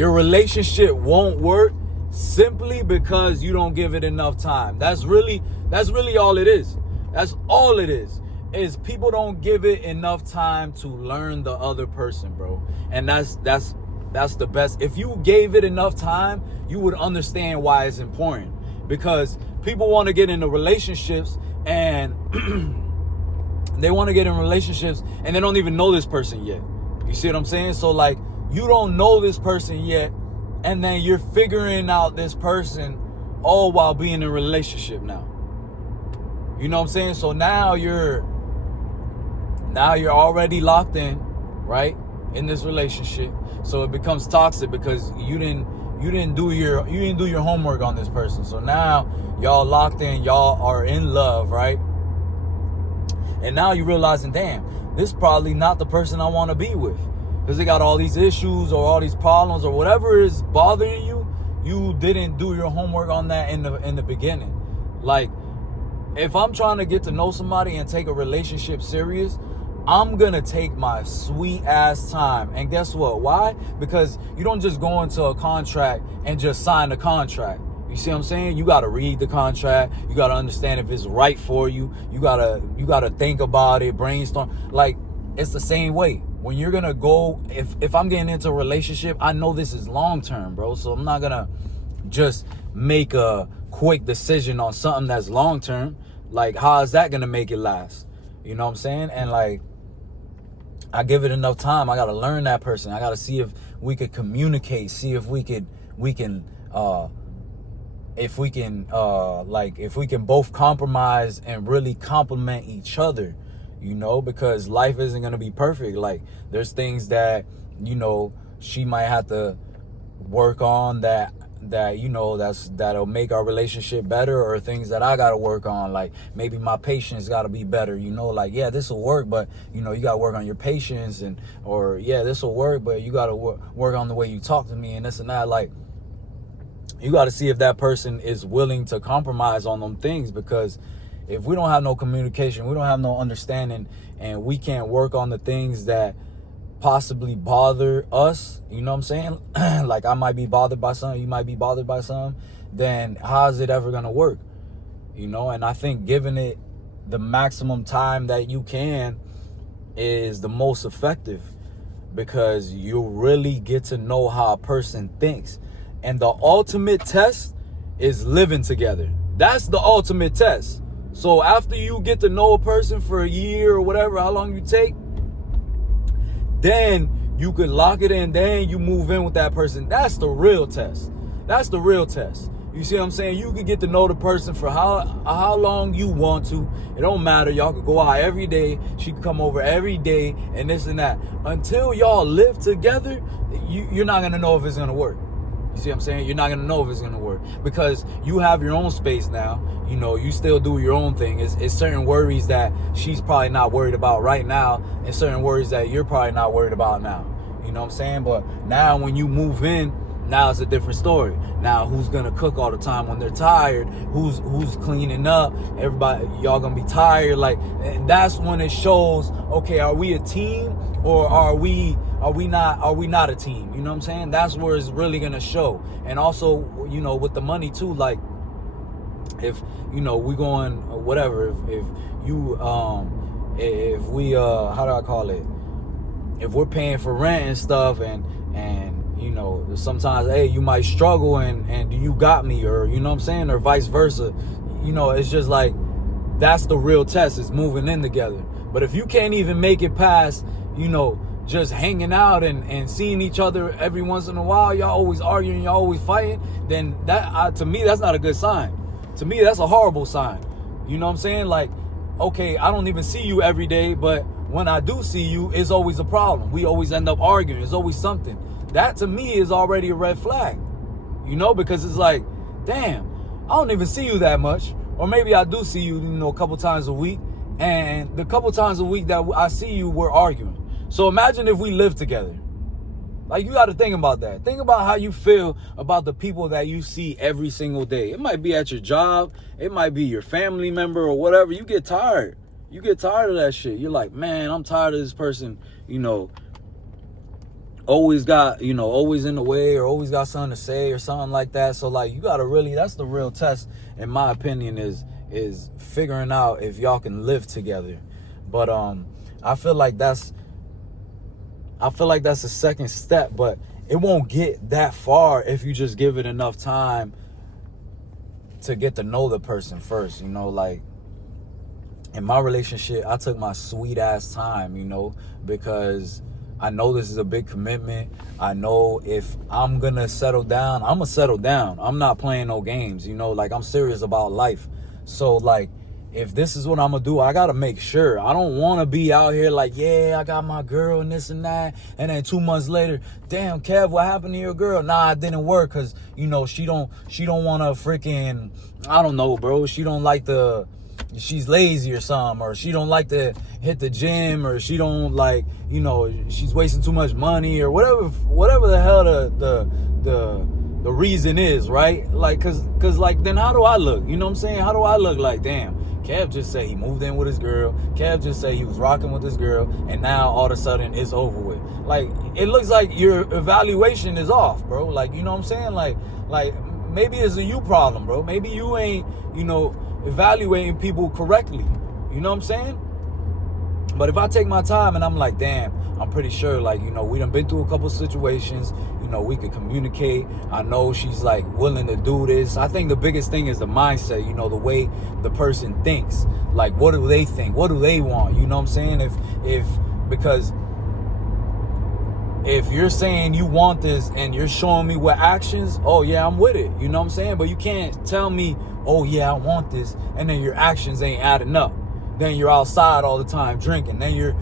Your relationship won't work simply because you don't give it enough time. That's really all it is. That's all it is people don't give it enough time to learn the other person, bro. And that's the best. If you gave it enough time, you would understand why it's important. Because people want to get into relationships and they don't even know this person yet. You see what I'm saying? So like, you don't know this person yet, and then you're figuring out this person all while being in a relationship now. You know what I'm saying? So now you're already locked in, right? In this relationship. So it becomes toxic because you didn't do your homework on this person. So now y'all locked in, y'all are in love, right? And now you're realizing, damn, this is probably not the person I want to be with. Because they got all these issues or all these problems or whatever is bothering you. You didn't do your homework on that in the beginning. Like, if I'm trying to get to know somebody and take a relationship serious, I'm going to take my sweet ass time. And guess what? Why? Because you don't just go into a contract and just sign the contract. You see what I'm saying? You got to read the contract. You got to understand if it's right for you. You got to think about it, brainstorm. Like, it's the same way. When you're going to go, if I'm getting into a relationship, I know this is long term, bro. So I'm not going to just make a quick decision on something that's long term. Like, how is that going to make it last? You know what I'm saying? And like, I give it enough time. I got to learn that person. I got to see if we could communicate, see if we can both compromise and really complement each other, you know, because life isn't going to be perfect. Like, there's things that, you know, she might have to work on that, you know, that'll make our relationship better, or things that I got to work on. Like, maybe my patience got to be better, you know, like, yeah, this will work, but, you know, you got to work on your patience, or yeah, this will work, but you got to work on the way you talk to me and this and that. Like, you got to see if that person is willing to compromise on them things, because if we don't have no communication, we don't have no understanding, and we can't work on the things that possibly bother us, you know what I'm saying? Like, I might be bothered by something, you might be bothered by something, then how is it ever going to work? You know, and I think giving it the maximum time that you can is the most effective, because you really get to know how a person thinks. And the ultimate test is living together. That's the ultimate test. So after you get to know a person for a year or whatever, how long you take, then you could lock it in, then you move in with that person. That's the real test. That's the real test. You see what I'm saying? You could get to know the person for how long you want to. It don't matter. Y'all could go out every day. She could come over every day and this and that. Until y'all live together, you're not going to know if it's going to work. You see what I'm saying? You're not going to know if it's going to work, because you have your own space now. You know, you still do your own thing. It's certain worries that she's probably not worried about right now, and certain worries that you're probably not worried about now. You know what I'm saying? But now when you move in, now it's a different story. Now, who's going to cook all the time when they're tired? Who's cleaning up? Everybody, y'all going to be tired. Like, and that's when it shows, okay, are we a team, or are we not a team? You know what I'm saying? That's where it's really going to show. And also, you know, with the money too, like, if, you know, we going whatever, if you, if we, how do I call it? If we're paying for rent and stuff, and, you know, sometimes, hey, you might struggle and you got me, or, you know what I'm saying? Or vice versa. You know, it's just like, that's the real test, is moving in together. But if you can't even make it past, you know, just hanging out and seeing each other every once in a while, y'all always arguing, y'all always fighting, then that, to me, that's not a good sign. To me, that's a horrible sign. You know what I'm saying? Like, okay, I don't even see you every day, but when I do see you, it's always a problem. We always end up arguing. It's always something. That, to me, is already a red flag. You know, because it's like, damn, I don't even see you that much. Or maybe I do see you, you know, a couple times a week. And the couple times a week that I see you, we're arguing. So imagine if we live together. Like, you got to think about that. Think about how you feel about the people that you see every single day. It might be at your job. It might be your family member or whatever. You get tired. You get tired of that shit. You're like, man, I'm tired of this person, you know, always got, always in the way, or always got something to say or something like that. So like, you gotta really, that's the real test, in my opinion, is figuring out if y'all can live together. But I feel like that's the second step, but it won't get that far if you just give it enough time to get to know the person first. Like, in my relationship, I took my sweet ass time, because I know this is a big commitment. I know if I'm gonna settle down, I'm gonna settle down. I'm not playing no games, like, I'm serious about life. So like, if this is what I'm gonna do, I gotta make sure. I don't wanna be out here like, yeah, I got my girl and this and that, and then 2 months later, damn, Kev, what happened to your girl? Nah, it didn't work, cause she don't wanna freaking, I don't know, bro. She don't like she's lazy or something, or she don't like to hit the gym, or she don't like, she's wasting too much money, or whatever the hell the reason is, right? Like, cause like, then how do I look? You know what I'm saying? How do I look? Like, damn, Kev just said he moved in with his girl. Kev just said he was rocking with his girl, and now all of a sudden it's over with. Like, it looks like your evaluation is off, bro. Like, you know what I'm saying? Like maybe it's a you problem, bro. Maybe you ain't, evaluating people correctly. You know what I'm saying? But if I take my time and I'm like, damn, I'm pretty sure, like, we done been through a couple situations, we could communicate. I know she's like willing to do this. I think the biggest thing is the mindset, the way the person thinks. Like, what do they think? What do they want? You know what I'm saying? Because if you're saying you want this and you're showing me with actions, oh yeah, I'm with it. You know what I'm saying? But you can't tell me, oh yeah, I want this, and then your actions ain't adding up. Then you're outside all the time drinking. Then you're,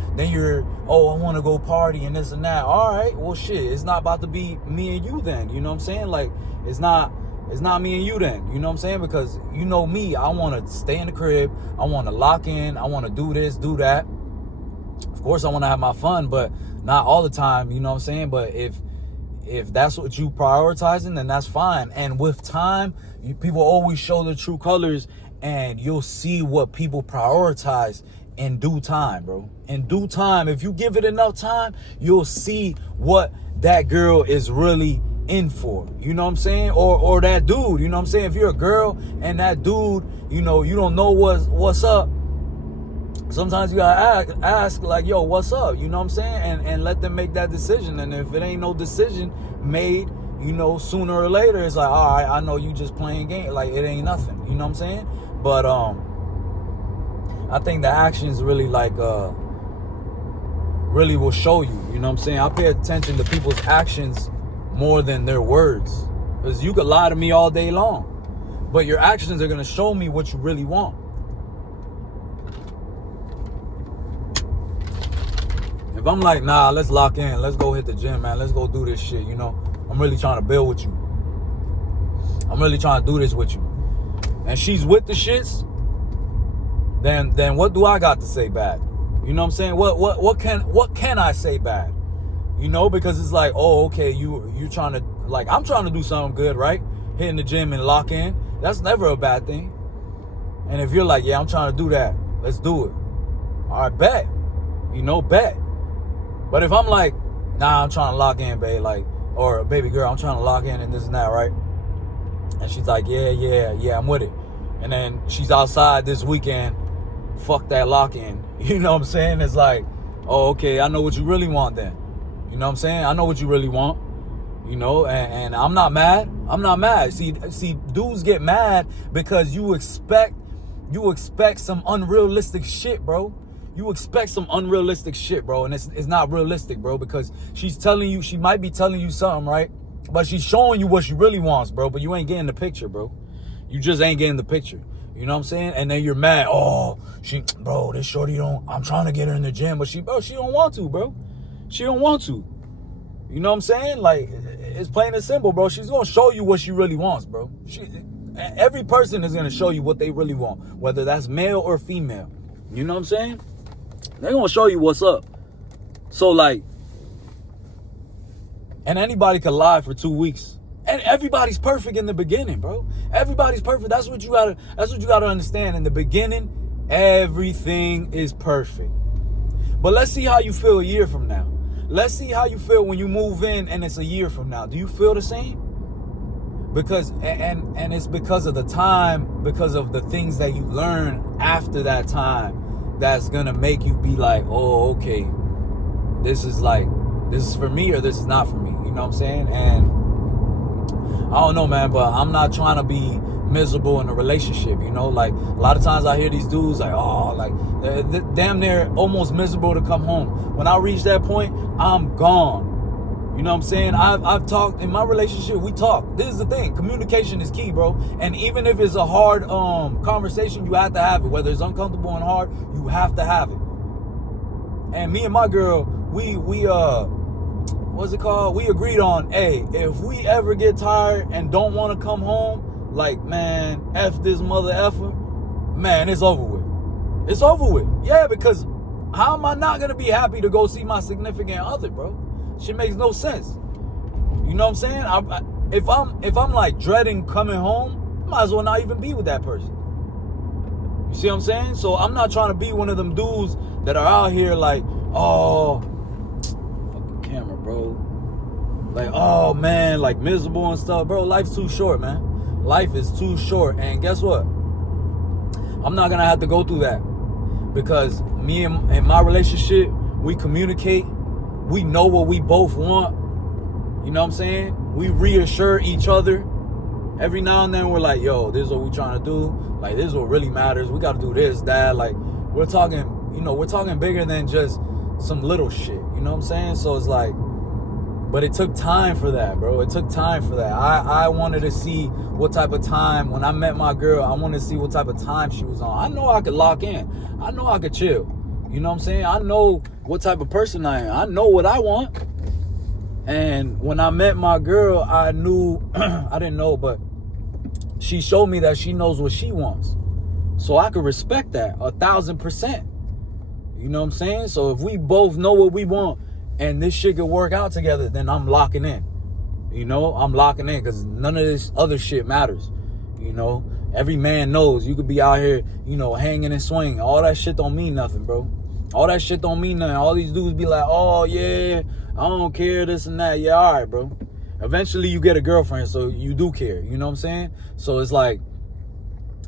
oh, I want to go party and this and that. All right, well shit, it's not about to be me and you then. You know what I'm saying? Like, it's not me and you then. You know what I'm saying? Because you know me, I want to stay in the crib. I want to lock in. I want to do this, do that. Of course, I want to have my fun, but not all the time. You know what I'm saying? But if that's what you prioritizing, then that's fine. And with time, people always show their true colors, and you'll see what people prioritize in due time, bro. In due time, if you give it enough time, you'll see what that girl is really in for. You know what I'm saying? Or that dude, you know what I'm saying? If you're a girl and that dude, you don't know what's up, sometimes you gotta ask like, yo, what's up? You know what I'm saying? And let them make that decision. And if it ain't no decision made, sooner or later, it's like, all right, I know you just playing game. Like, it ain't nothing. You know what I'm saying? But I think the actions really really will show you. You know what I'm saying? I pay attention to people's actions more than their words, because you could lie to me all day long, but your actions are gonna show me what you really want. If I'm like, nah, let's lock in, let's go hit the gym, man, let's go do this shit, I'm really trying to build with you, I'm really trying to do this with you, and she's with the shits, then what do I got to say bad? You know what I'm saying? What can I say bad? Because it's like, oh, okay, you're trying to, like, I'm trying to do something good, right? Hitting the gym and lock in, that's never a bad thing. And if you're like, yeah, I'm trying to do that, let's do it. All right, bet. Bet. But if I'm like, nah, I'm trying to lock in, babe, like, or baby girl, I'm trying to lock in and this and that, right? And she's like, yeah, I'm with it. And then she's outside this weekend, fuck that lock in. You know what I'm saying? It's like, oh, okay, I know what you really want then. You know what I'm saying? I know what you really want. And I'm not mad. I'm not mad. See, dudes get mad because you expect some unrealistic shit, bro. You expect some unrealistic shit, bro, and it's not realistic, bro, because she might be telling you something, right? But she's showing you what she really wants, bro, but you ain't getting the picture, bro. You just ain't getting the picture. You know what I'm saying? And then you're mad. Oh, this shorty I'm trying to get her in the gym, but she don't want to, bro. She don't want to. You know what I'm saying? Like, it's plain and simple, bro. She's going to show you what she really wants, bro. Every person is going to show you what they really want, whether that's male or female. You know what I'm saying? They're going to show you what's up. So, like, and anybody could lie for 2 weeks. And everybody's perfect in the beginning, bro. Everybody's perfect. That's what you gotta understand. In the beginning, everything is perfect. But let's see how you feel a year from now. let's see how you feel when you move in and it's a year from now. Do you feel the same? Because and it's because of the time, because of the things that you learn after that time, that's gonna make you be like, oh, okay, this is for me or this is not for me. You know what I'm saying? And I don't know, man, but I'm not trying to be miserable in a relationship, you know? Like, a lot of times I hear these dudes like, oh, like, they're damn near almost miserable to come home. When I reach that point, I'm gone. You know what I'm saying? I've talked, in my relationship, we talk. This is the thing. Communication is key, bro. And even if it's a hard conversation, you have to have it. Whether it's uncomfortable and hard, you have to have it. And me and my girl, we what's it called? We agreed on, hey, if we ever get tired and don't want to come home, like, man, F this mother effer, man, it's over with. It's over with. Yeah, because how am I not going to be happy to go see my significant other, bro? Shit makes no sense. You know what I'm saying? If I'm like dreading coming home, I might as well not even be with that person. You see what I'm saying? So I'm not trying to be one of them dudes that are out here like, oh, fucking camera, bro. Like, oh man, like miserable and stuff, bro. Life's too short, man. Life is too short. And guess what? I'm not gonna have to go through that, because me and my relationship, we communicate. We know what we both want. You know what I'm saying? We reassure each other. Every now and then we're like, yo, this is what we're trying to do. Like, this is what really matters. We got to do this, that. Like, we're talking bigger than just some little shit. You know what I'm saying? So it's like, but it took time for that, bro. It took time for that. I wanted to see what type of time, when I met my girl, I wanted to see what type of time she was on. I know I could lock in. I know I could chill. You know what I'm saying? I know what type of person I am. I know what I want. And when I met my girl, I knew, I didn't know, but she showed me that she knows what she wants. So I could respect that 1,000%. You know what I'm saying? So if we both know what we want and this shit could work out together, then I'm locking in. You know, I'm locking in, because none of this other shit matters. You know, every man knows you could be out here, you know, hanging and swinging. All that shit don't mean nothing, bro. All that shit don't mean nothing. All these dudes be like, oh, yeah, I don't care, this and that. Yeah, all right, bro. Eventually you get a girlfriend, so you do care. You know what I'm saying? So it's like,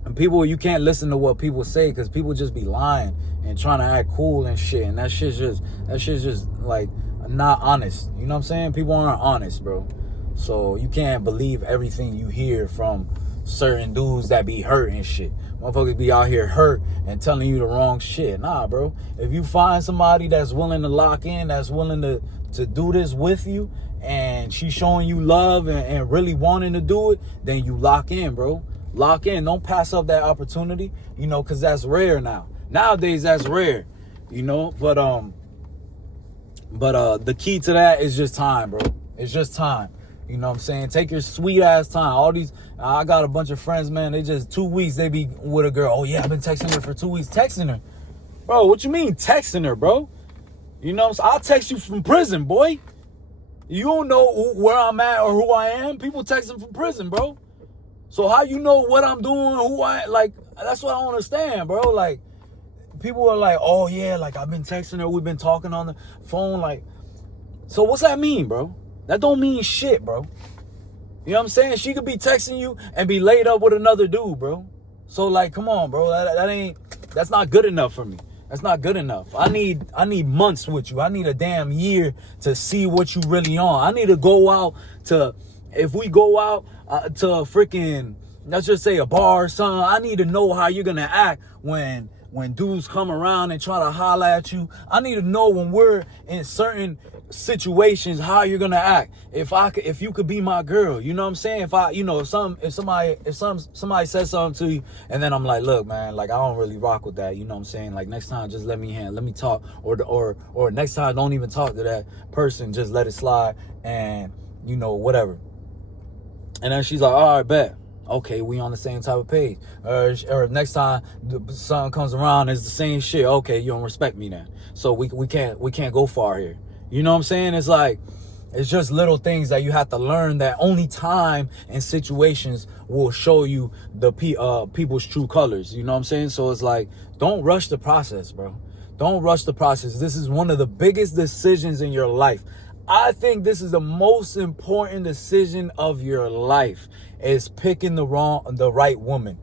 and people, you can't listen to what people say, because people just be lying and trying to act cool and shit. And that shit's just like not honest. You know what I'm saying? People aren't honest, bro. So you can't believe everything you hear from certain dudes that be hurt and shit. Motherfuckers be out here hurt and telling you the wrong shit. Nah, bro. If you find somebody that's willing to lock in, that's willing to do this with you, and she's showing you love and really wanting to do it, then you lock in, bro. Lock in. Don't pass up that opportunity, you know, because that's rare now. Nowadays, that's rare, you know. But the key to that is just time, bro. It's just time. You know what I'm saying? Take your sweet ass time. All these, I got a bunch of friends, man. They just 2 weeks, they be with a girl. Oh yeah, I've been texting her for 2 weeks. Texting her, bro. What you mean texting her, bro? You know what I'm saying? I'll text you from prison, boy. You don't know where I'm at or who I am. People texting from prison, bro. So how you know what I'm doing, who I, like, that's what I don't understand, bro. Like, people are like, oh yeah, like I've been texting her, we've been talking on the phone, like, so what's that mean, bro? That don't mean shit, bro. You know what I'm saying? She could be texting you and be laid up with another dude, bro. So like, come on, bro. That's not good enough for me. That's not good enough. I need months with you. I need a damn year to see what you really on. I need to go out to, if we go out to a freaking, let's just say a bar or something, I need to know how you're gonna act when dudes come around and try to holler at you. I need to know when we're in certain situations how you're gonna act. If you could be my girl, you know what I'm saying? If somebody says something to you and then I'm like, look, man, like I don't really rock with that, you know what I'm saying? Like next time just let me talk, or next time don't even talk to that person, just let it slide, and you know, whatever. And then she's like, all right, bet. Okay, we on the same type of page. Or next time something comes around, it's the same shit. Okay, you don't respect me then. So we can't go far here. You know what I'm saying? It's like, it's just little things that you have to learn, that only time and situations will show you the people's true colors. You know what I'm saying? So it's like, don't rush the process, bro. Don't rush the process. This is one of the biggest decisions in your life. I think this is the most important decision of your life, is picking the right woman.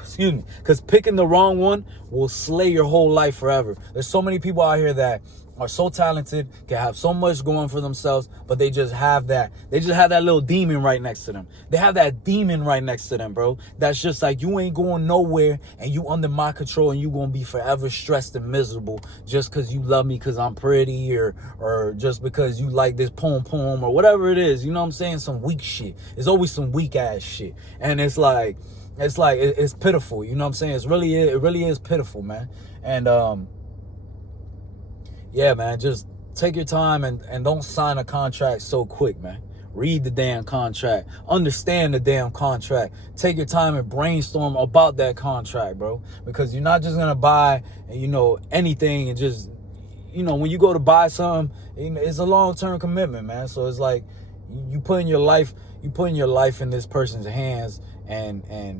Excuse me. Because picking the wrong one will slay your whole life forever. There's so many people out here that are so talented, can have so much going for themselves, but they just have that little demon right next to them. They have that demon right next to them, bro. That's just like, you ain't going nowhere and you under my control, and you gonna be forever stressed and miserable just because you love me because I'm pretty, or just because you like this poem or whatever it is. You know what I'm saying? Some weak shit. It's always some weak ass shit. And it's pitiful. You know what I'm saying? It really is pitiful, man. And yeah, man, just take your time and don't sign a contract so quick, man. Read the damn contract. Understand the damn contract. Take your time and brainstorm about that contract, bro. Because you're not just going to buy, anything and just, when you go to buy something, it's a long-term commitment, man. So it's like you putting your life in this person's hands, and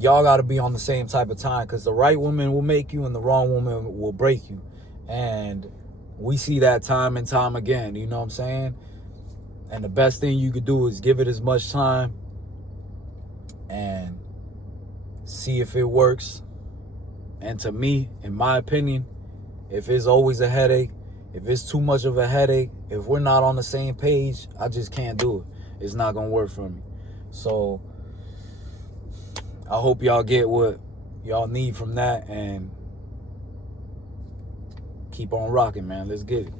y'all got to be on the same type of time, because the right woman will make you and the wrong woman will break you. And we see that time and time again, you know what I'm saying? And the best thing you could do is give it as much time and see if it works. And to me, in my opinion, if it's always a headache, if it's too much of a headache, if we're not on the same page, I just can't do it. It's not gonna work for me. So I hope y'all get what y'all need from that, and keep on rocking, man. Let's get it.